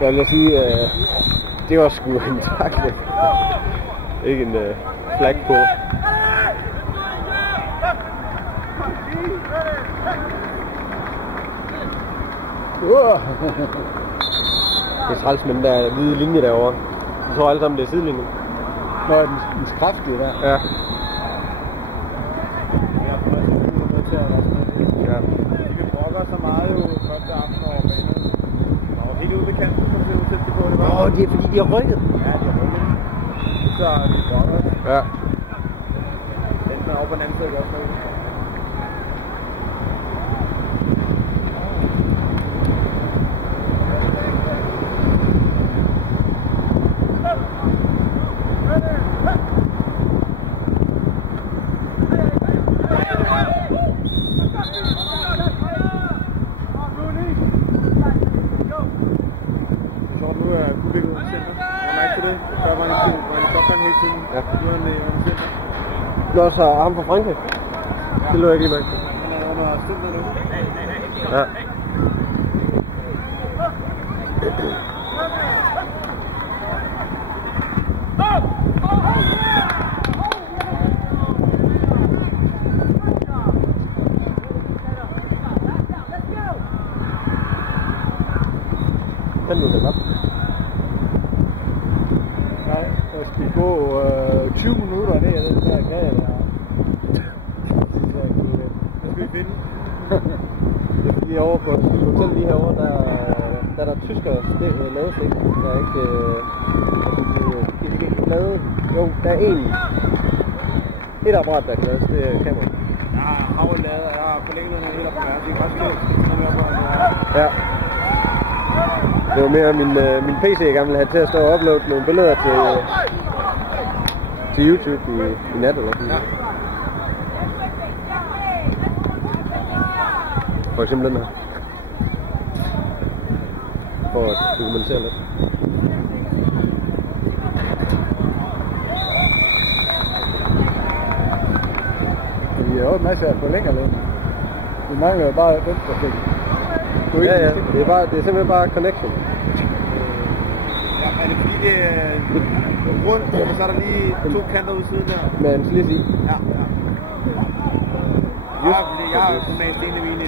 Jeg vil sige, det var sgu en takle. Ikke en flag på. Det er træls med den der hvide linje derovre. Jeg tror alle sammen, det er sidelinjen. Nå, den kraftige der. Ja. Ja. Vi brokker så meget jo første aften over banen. Og helt ude ved kanten, så blev det tæt på det. Åh, det er fordi, de har rykket. Ja, de har rykket. Så de brokker. Ja. Den er over på den anden side også. Du også har ham fra Frankrig? Ja. Det lød jeg ikke lige med. Han er under støttet nu. Ja. Kan du det op? Nej, der skal gå 20 minutter ned af den der gade der. Det skal vi finde. Det er fordi over på et hotel lige herovre, der er der tyskere ladestik. Der er ikke... lavet... Jo, der er et apparat, der kan lades. Det er kamera. Jeg har lavet, og jeg har forlænget den hele på verden. Det er faktisk lidt. Ja. Det var mere min PC, jeg gerne ville have til at stå og uploade nogle billeder til YouTube i nat eller sådan. Ja. For eksempel den her. For at dokumentere lidt. Vi har jo en masse af forlænger lidt. Vi mangler bare den profil. Ja, det er simpelthen bare connection. Ja, er det fordi det er rundt, og så er der lige to kanter ude siden der? Med en slids i. Ja. Just fordi jeg har jo mast en af mine i.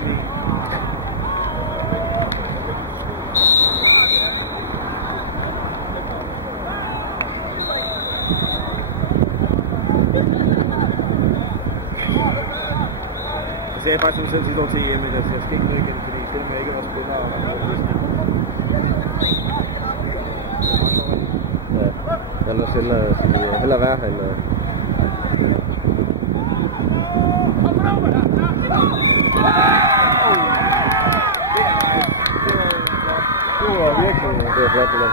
Jeg sagde faktisk selv sidste år til EM, at jeg skal ikke noget igen, fordi selvom jeg ikke var spiller og ja, ellers hellere være end... Det var virkelig... Det var flot, det der.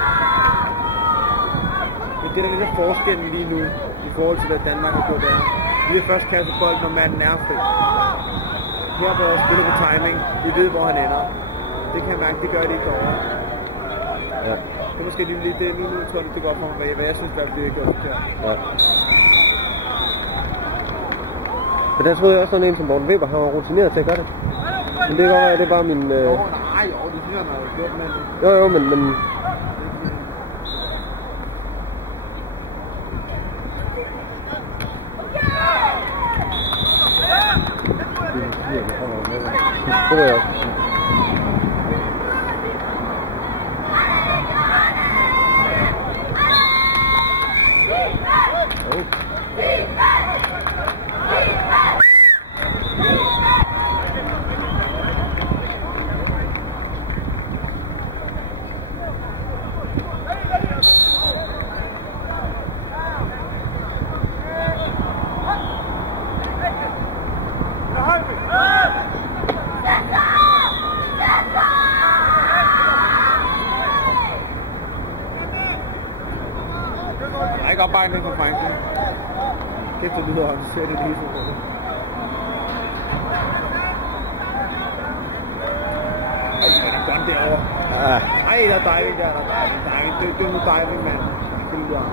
Men det der lidt forskellen lige nu, i forhold til hvad Danmark har gjort der. Vi vil først kaste bold, når manden er fri. Her på vores spiller på timing. Vi ved, hvor han ender. Det kan jeg mærke, det gør det ikke over. Ja. Det er måske lige det. Nu tror jeg, det går for mig, hvad jeg synes, der bliver gjort her. Ja. Men der troede jeg også sådan en som Morten Weber, han var rutineret til at gøre det. Men det var det er bare min... Nej, det synes jeg, han har gjort med det. Jo, men... Det ved jeg også. Ikke opbakning for Frankrig. Kæft, det lyder også sæt i det hele. Ej, det er godt derovre. Ej, der er dejligt der. Det er nu dejligt, mand. Det lyder.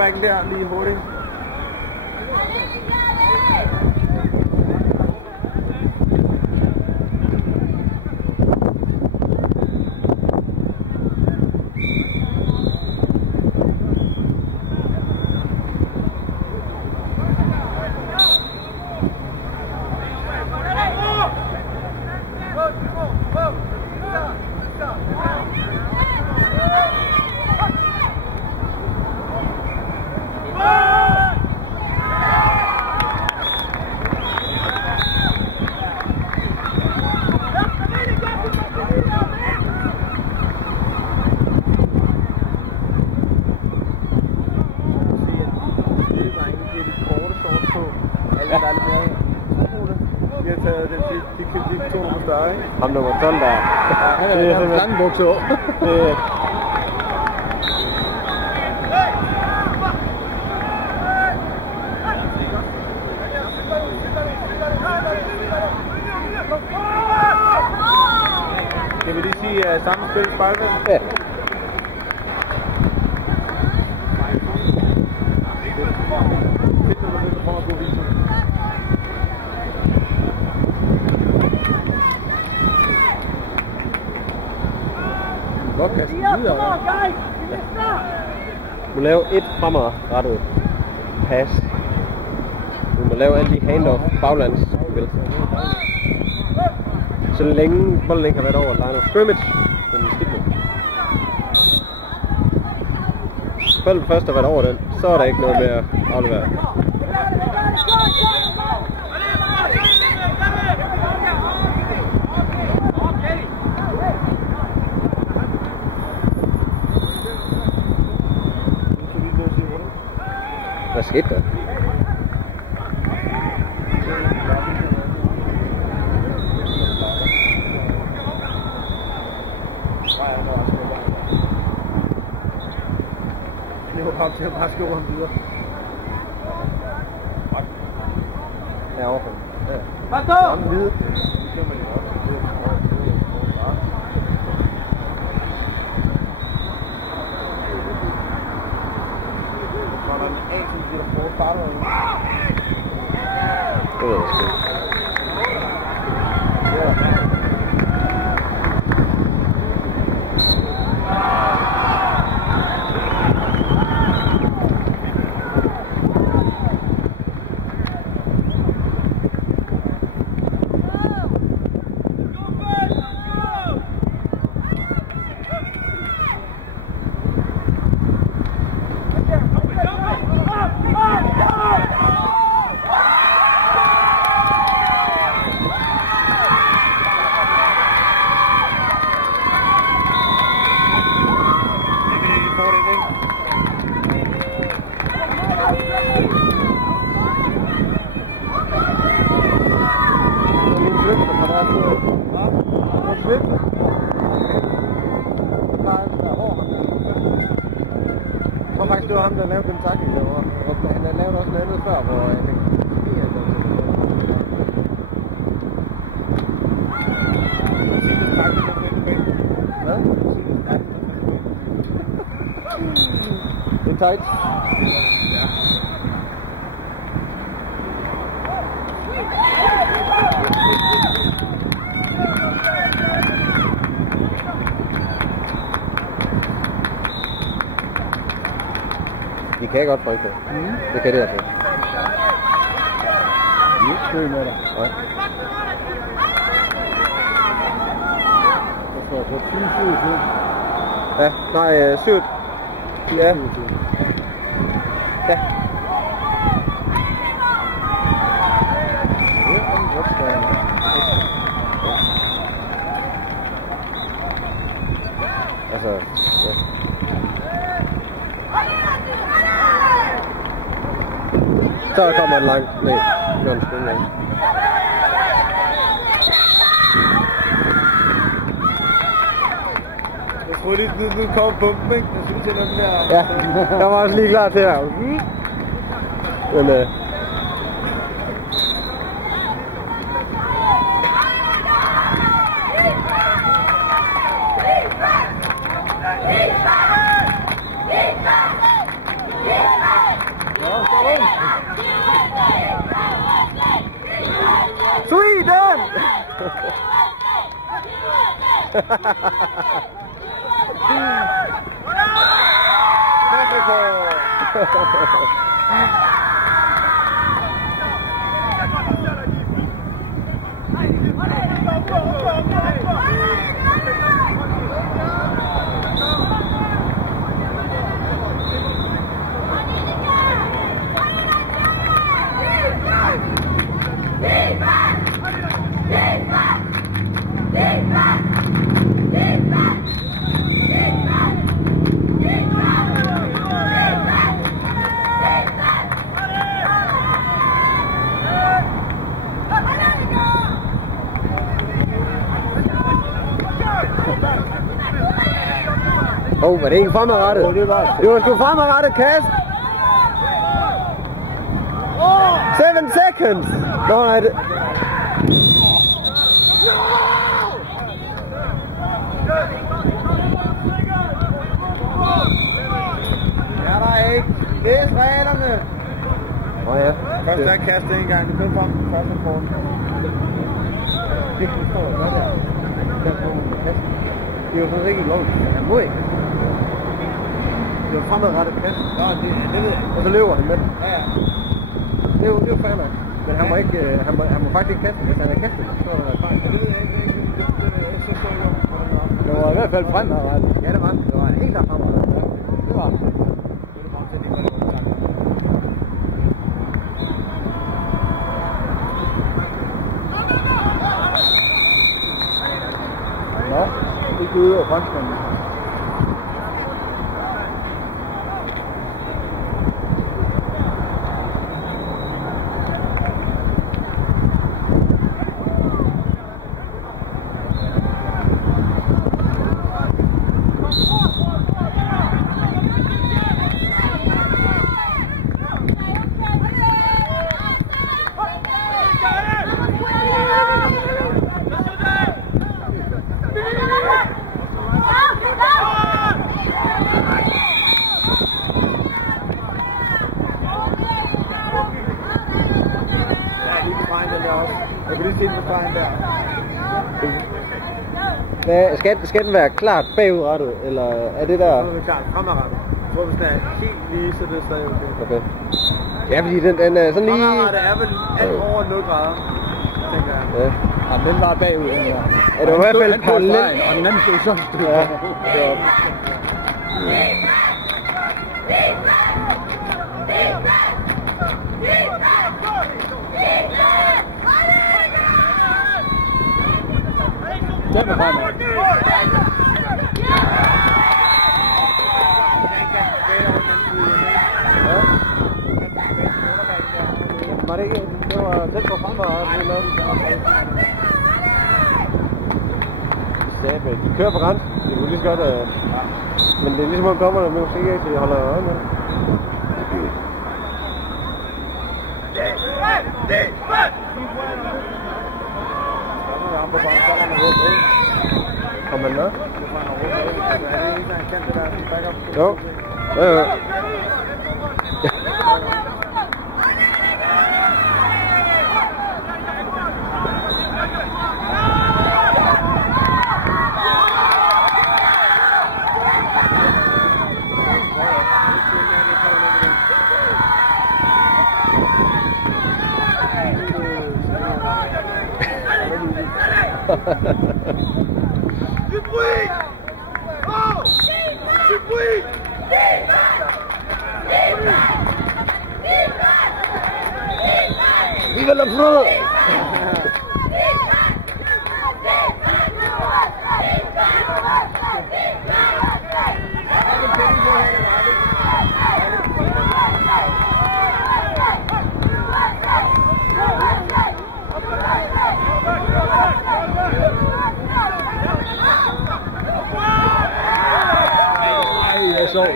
venstrebacken der, lige hurtigt. Ham nummer 12 der. Han er simpelthen lange bukser over. Kan vi lige sige samme spil spejlven? Ja. Godt kaste videre. Du må lave et fremadrettet pass. Du må lave alle de handoff baglands, du vil. Så længe bolden ikke har været over line of scrimmage, den stigma. Før den første har været over den, så er der ikke noget med at aflevere. Hvad skete der? Det var bare til at bare skrive ham videre. Ja, overfor. Ja. Pas så! Ham videre. Det ved jeg sgu ikke. Jeg tror faktisk, det var ham, der lavede den tackling derovre. Og han havde lavet også noget andet før, hvor jeg fik hvad? Det er tight. Ja. De kan godt frygte det. Det kan det altså. De er ikke kø med dig. Nej. Der står på 10-7. Ja, nej, 7. Ja. Ja. Altså, ja. Så kommer en lang ned. Det er en spil, ja. Jeg tror lige, nu kommer bumpen, ikke? Jeg synes, det er den der... Ja, jeg var også lige klar til at... Men Defense! Var det ikke fremadrettet? Det var sgu fremadrettet kast. 7 seconds. Nå, nej, det... Ja, der er ikke. Læs reglerne. Ja. Først er kastet en gang. Det blev frem den første kort. Det kan vi stå og gøre der. Det er jo sådan ikke lovligt. Han må ikke. Det var fremadrettet kast. Nå, det ved jeg. Og så løber han med den. Ja. Det er jo fair nok. Men han må ikke, han må faktisk ikke kaste. Hvis han er kastet, så er der fejl. Det ved jeg ikke. Det var i hvert fald fremadrettet. Ja, det var. Det var helt klart fremadrettet. Ja, det var det. Nå, det går ud over franskmanden. Skal den være klart bagudrettet, eller er det der? Så er det klart fremadrettet. Jeg tror, hvis den er helt lige, så er det stadig okay. Ja, fordi den er sådan lige... Fremadrettet er vel alt over 0 grader, tænker jeg. Ja. Ja, den var bagud. Ja, det var i hvert fald parallelt. Og den anden stod sådan stod. Ja, det var... Den er fremme. Var det ikke? Det var tæt på fremadrettet. Sæbe, de kører på grænsen. Det kunne lige så godt... Men det er ligesom om dommerne måske ikke altid holder øje med det. Kom man med? Jo. Jo. Du bruit! Oh! Du bruit! Vive la France! Så. Ej,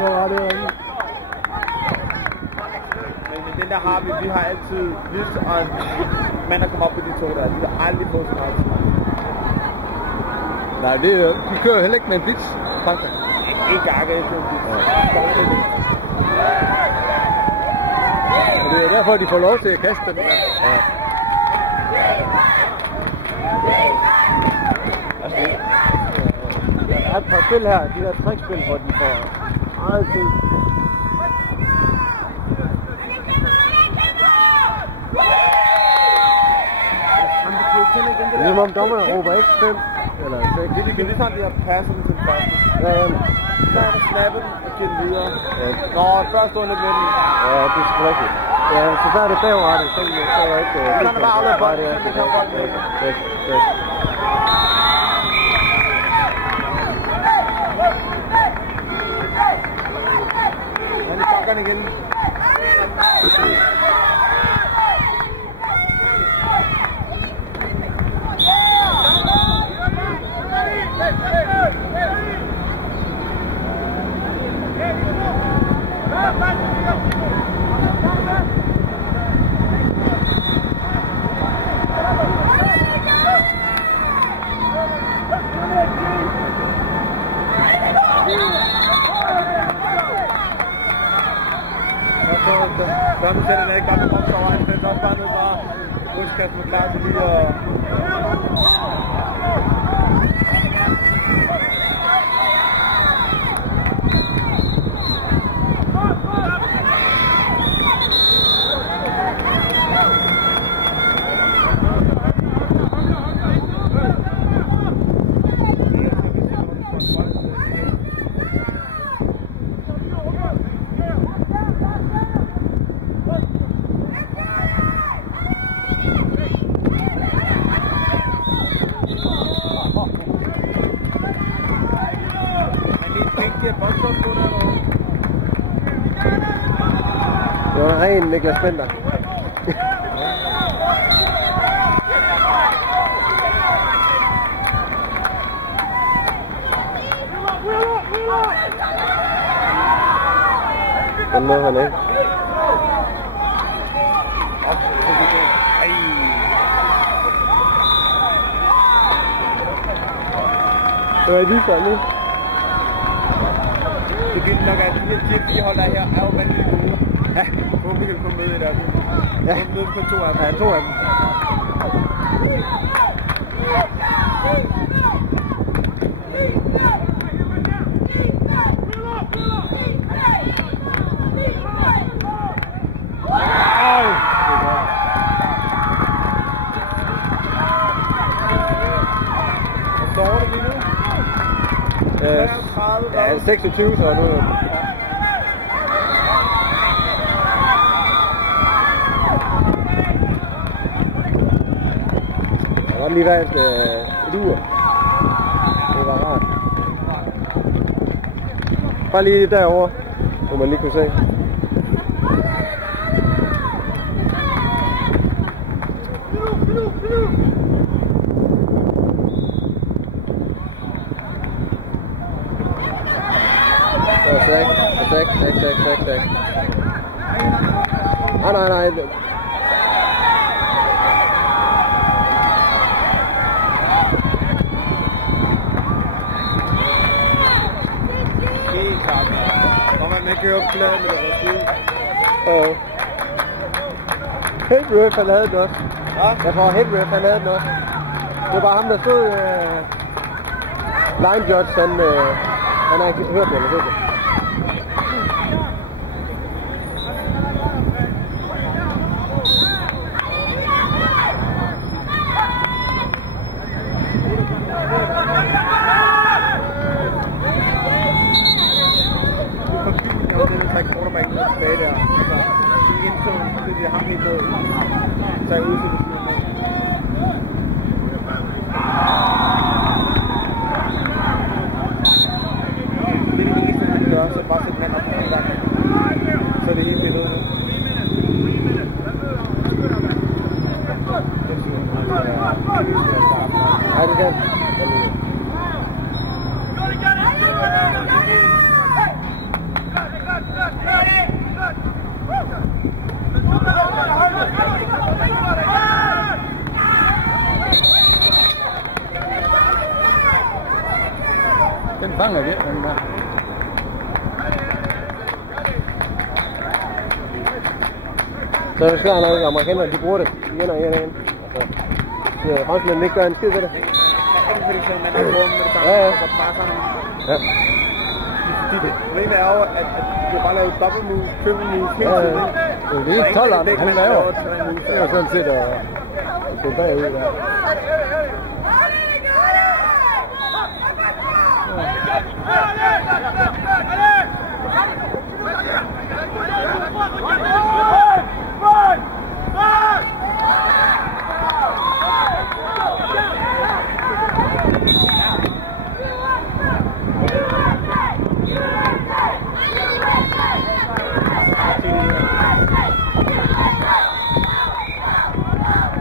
hvor var det jo. Men den der har vi har altid lyst, og man der kommer op på de to der, de har aldrig fået så meget. Nej, det er, de kører heller ikke med en blitz, Frankrig. Ikke gakke efter en blitz. Og det er derfor, de får lov til at kaste den der. Ja. Der er et par spil her, de der trickspil, hvor de får meget tid. Det er som om dommerne råber ikke 5 eller 6. Det er lige sådan, de har passet den til den første. Ja, Så er der snappet og givet den videre. Nå, først stod lidt med den. ja, det er sgu rigtigt. Ja, så er det bagrettet, så er jeg ikke... Men han er bare afledt bolden, det det kan bolden ikke. Han er bakkerne igen. Børnene sætter den ikke bare med boks over en fælde, også bare ned bare udskast med klar til lige at... Det var ren Niklas Bender. Den nåede han ikke. Det var i lige sådan, ikke? Det vildt nok, at de her G4-hold der her er jo vanvittigt gode. Ja. Håber vi kan få med i det. Ja. Med på 2 af dem. Ja, 2 af dem. Hvad står det lige nu? Ja, 26, så er det. Der var lige været et ur. Det var rart. Bare lige derovre, hvor man lige kunne se. Sæk. Nej. Helt klart. Når man kører op fladen med det Og Headref han havde den også. Ja? Jeg tror Headref han havde den også. Det var ham der stod line judge, han har ikke hørt det eller det. Tilbage der, så de indså, at de har ham helt ned, så jeg ud til det. Det er det eneste, man gør, så bare sætte mand op på en gang. Så er det hele billedet nu. Nej, det kan. Den fanger virkelig den der. Så er det svært nok, at amerikanerne de bruger det igen og igen. Altså, franskmændene ikke gør en skid ved det. Ja. Ja. Problemet er jo, at du bare laver double move, triple move, hele tiden. Det er 12 han laver. Det er sådan set at gå bagud der.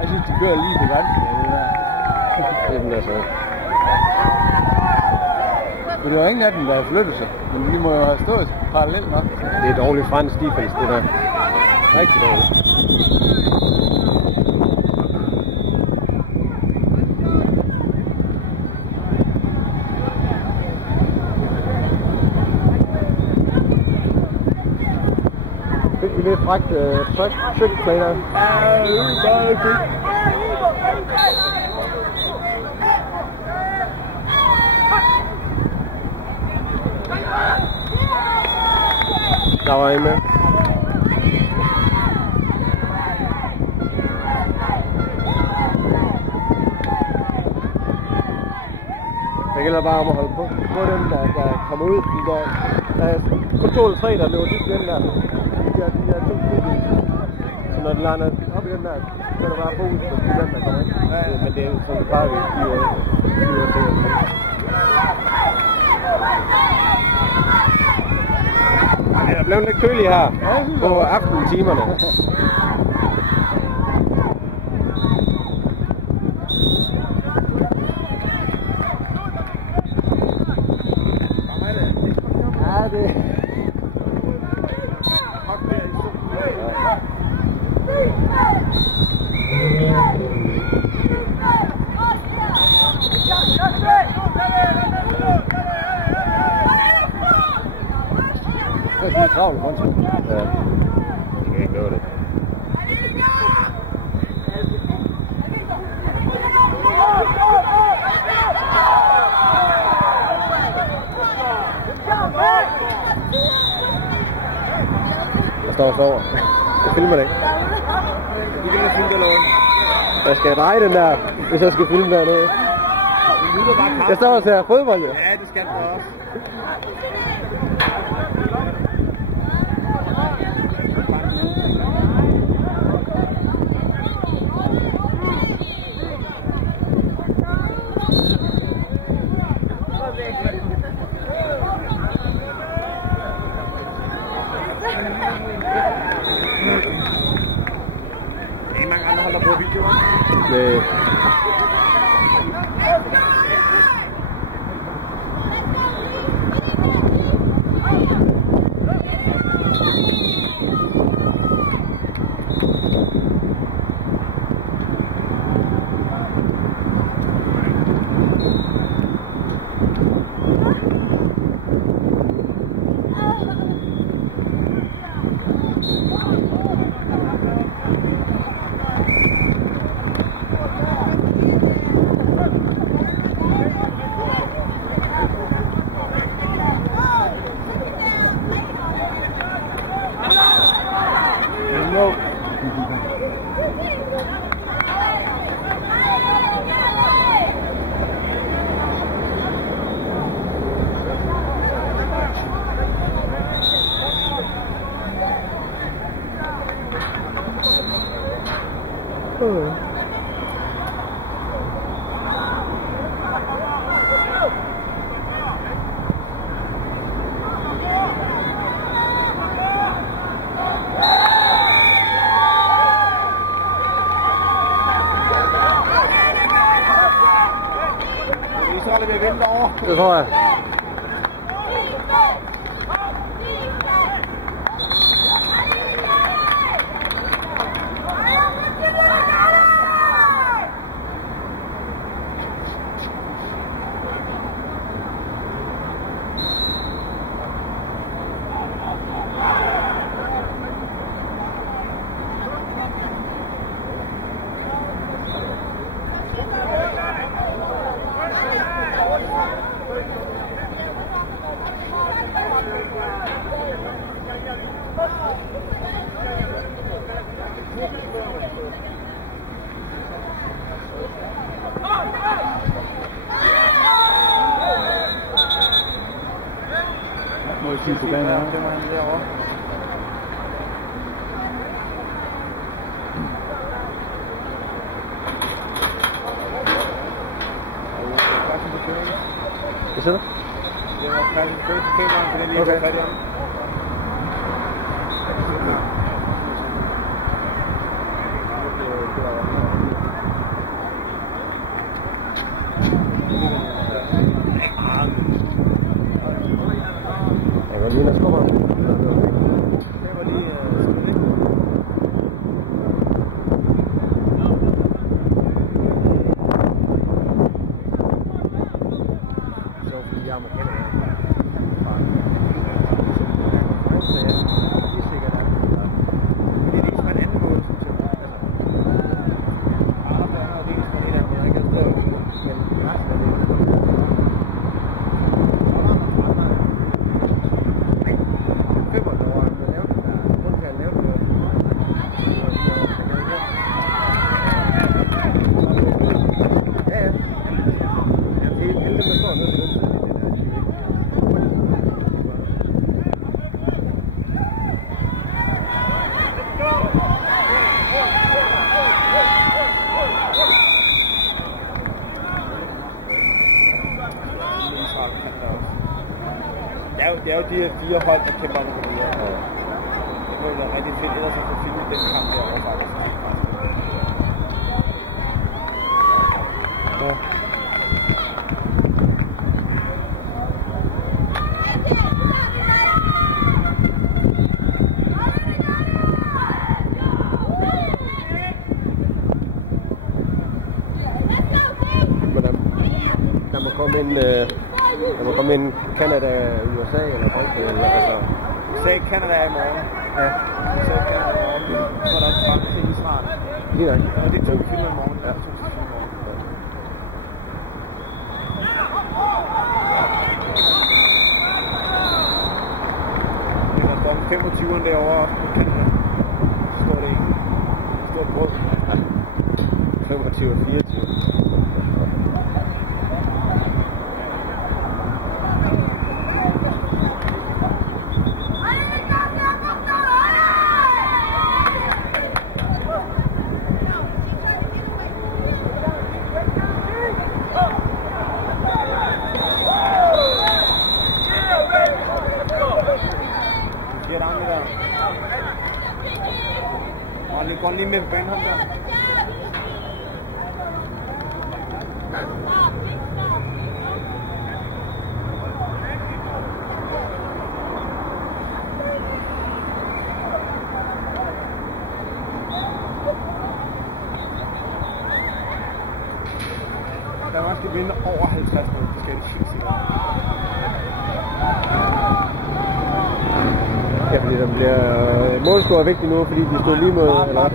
Jeg synes, de kører lige til grænsen. Jamen altså. Men der er ingen af dem, der har flyttet sig. Men de må jo have stået parallelt nok. Det er dårligt fransk defense, det der. Rigtig dårligt. Fik vi lidt fragt trick play der? Ja, det er bare fedt. Der var en med. Det gælder bare om at holde på dem, der kommer ud. Der er kun 2 eller 3, der løber dybt i den der. De der 2 stykker. Så når den lander op i den der, så er der bare fokus på den, der kommer ind. Ja. Men det er sådan, det bare vi giver det er blevet lidt kølig her på aftentimerne. Ja, det... Det er travlt, kontra. Ja. Jeg kan ikke love det. Jeg står og sover. Jeg filmer det ikke. Du kan ikke filme det alene. Jeg skal dreje den der, hvis jeg skal filme dernede. Jeg står og ser fodbold, jo. Ja, det skal du også. Ikke mange andre holder på videoer. Nej. Det tror jeg. sige til Daniel. Det var han derovre. Hvad siger du? Det var færdigt på kameraet, for den lige var færdig om. Jeg kan lige skubbe ham. Det var lige Så fordi jeg må kende jer. Det er jo de her 4 hold, der kæmper om det videre. Det må jo være rigtig fedt, ellers at få filmet den kamp derovre faktisk. Ja. Men der må komme ind Canada, USA eller Frankrig eller altså. USA, Canada er i morgen. Ja. USA, Canada i morgen. Så er der også Frankrig i Israel. Lige nok. Og det er 2 filmer i morgen. Ja. Der står 25'eren derovre også på Canada. Så står det ikke. Stort brød. Ja. 25 og 24. Gå lige med banen der. Der var skal vinde over 50 minutter, det skal det helt sikkert. Ja, fordi der bliver målscore er vigtigt nu, fordi de stod lige mod, eller hvad?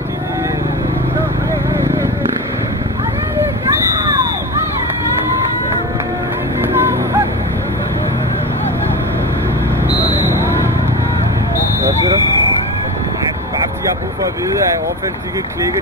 Hvad siger du? Nej, bare fordi jeg har brug for at vide, at overfald de kan klikke,